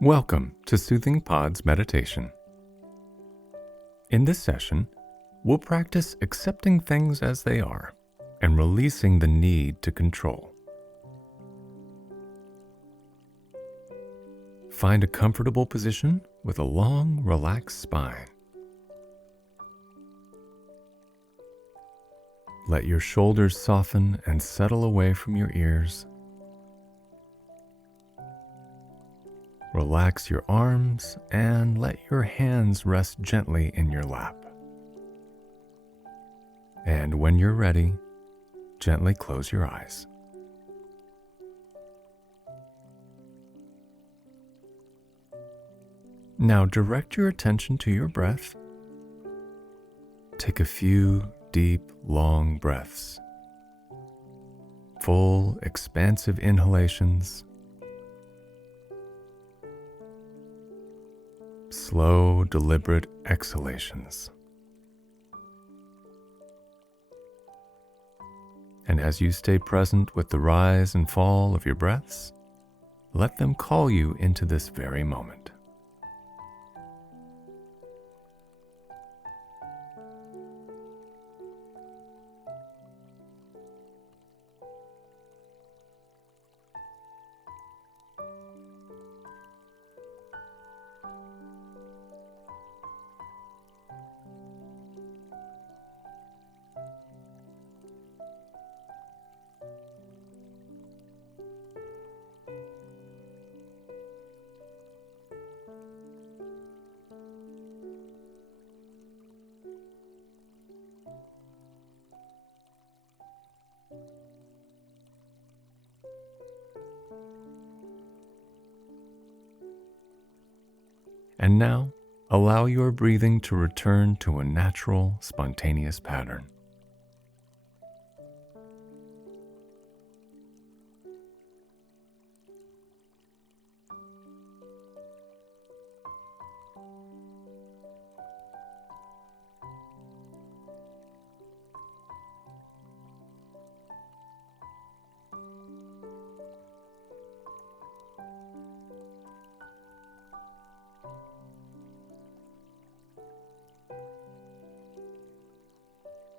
Welcome to Soothing Pod's meditation. In this session, we'll practice accepting things as they are and releasing the need to control. Find a comfortable position with a long, relaxed spine. Let your shoulders soften and settle away from your ears. Relax your arms and let your hands rest gently in your lap. And when you're ready, gently close your eyes. Now direct your attention to your breath. Take a few deep, long breaths. Full, expansive inhalations. Slow, deliberate exhalations. And as you stay present with the rise and fall of your breaths, let them call you into this very moment. And now, allow your breathing to return to a natural, spontaneous pattern.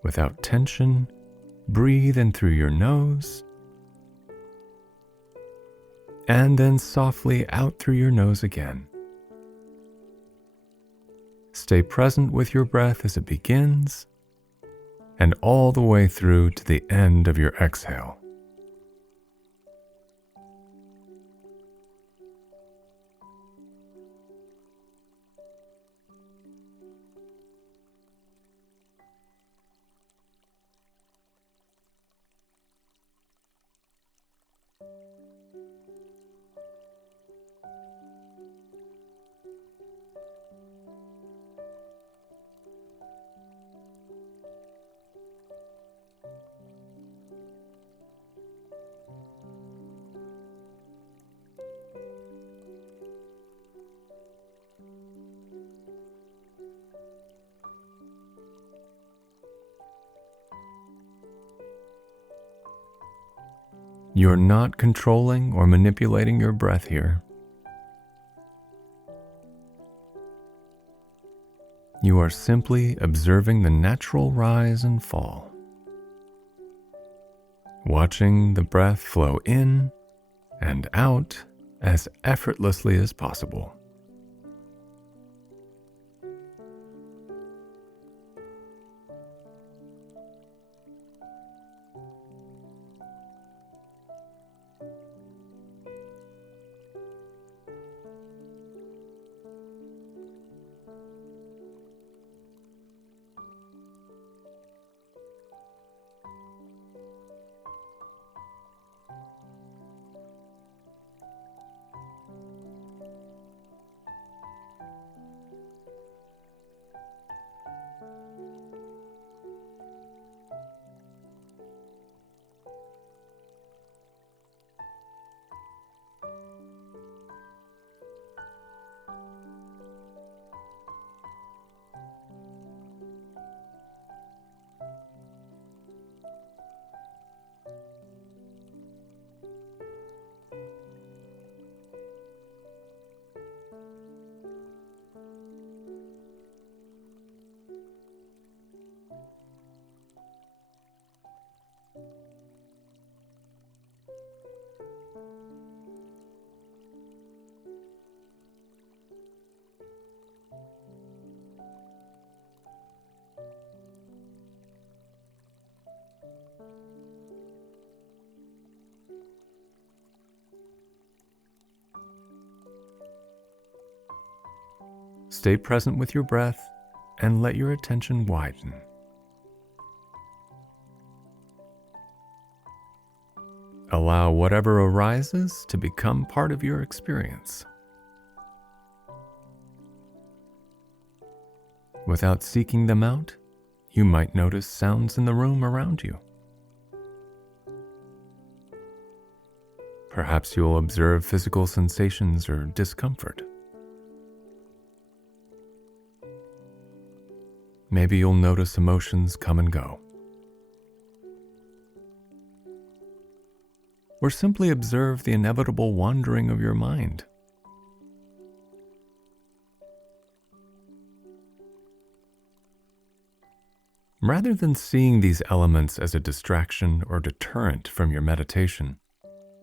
Without tension, breathe in through your nose, and then softly out through your nose again. Stay present with your breath as it begins, and all the way through to the end of your exhale. You're not controlling or manipulating your breath here. You are simply observing the natural rise and fall, watching the breath flow in and out as effortlessly as possible. Stay present with your breath and let your attention widen. Allow whatever arises to become part of your experience. Without seeking them out, you might notice sounds in the room around you. Perhaps you'll observe physical sensations or discomfort. Maybe you'll notice emotions come and go. Or simply observe the inevitable wandering of your mind. Rather than seeing these elements as a distraction or deterrent from your meditation,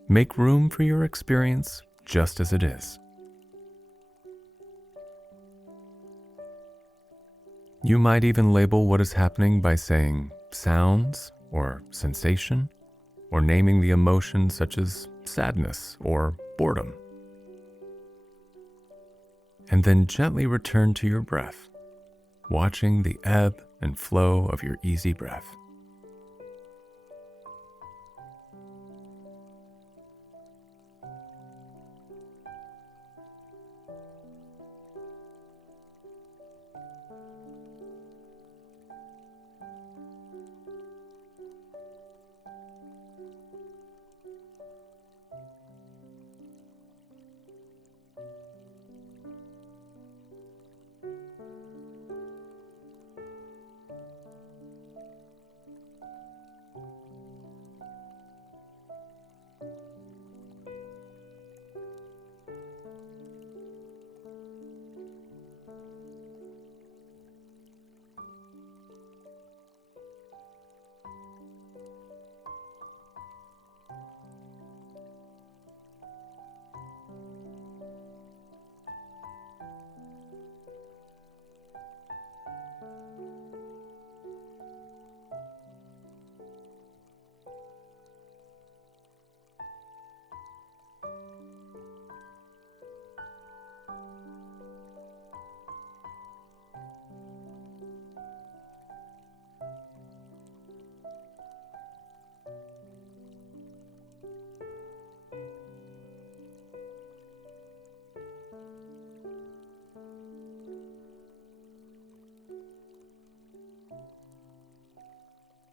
make room for your experience just as it is. You might even label what is happening by saying sounds or sensation, or naming the emotion such as sadness or boredom. And then gently return to your breath, watching the ebb and flow of your easy breath.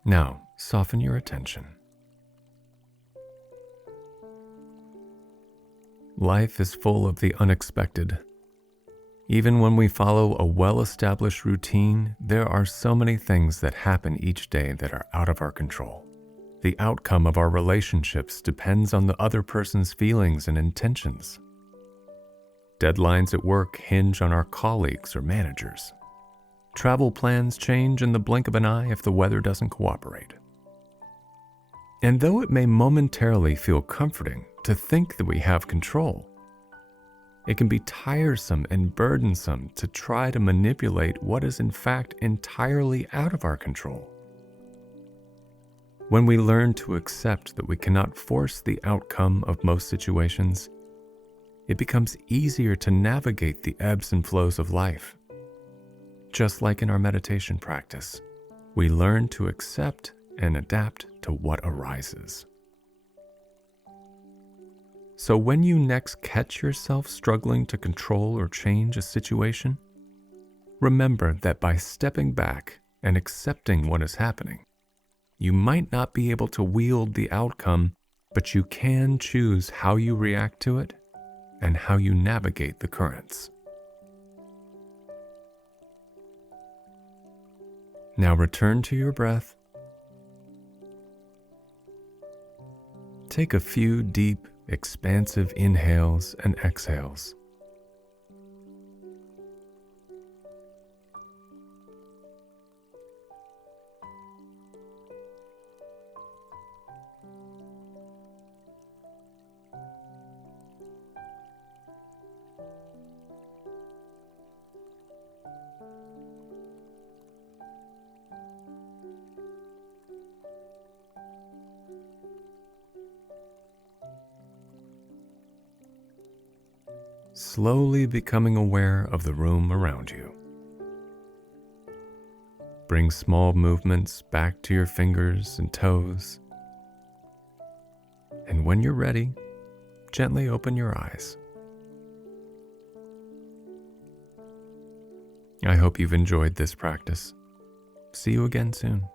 Now, soften your attention. Life is full of the unexpected. Even when we follow a well-established routine, there are so many things that happen each day that are out of our control. The outcome of our relationships depends on the other person's feelings and intentions. Deadlines at work hinge on our colleagues or managers. Travel plans change in the blink of an eye if the weather doesn't cooperate. And though it may momentarily feel comforting to think that we have control, it can be tiresome and burdensome to try to manipulate what is in fact entirely out of our control. When we learn to accept that we cannot force the outcome of most situations, it becomes easier to navigate the ebbs and flows of life. Just like in our meditation practice, we learn to accept and adapt to what arises. So when you next catch yourself struggling to control or change a situation, remember that by stepping back and accepting what is happening, you might not be able to wield the outcome, but you can choose how you react to it and how you navigate the currents. Now return to your breath. Take a few deep, expansive inhales and exhales. slowly becoming aware of the room around you. Bring small movements back to your fingers and toes. And when you're ready, gently open your eyes. I hope you've enjoyed this practice. See you again soon.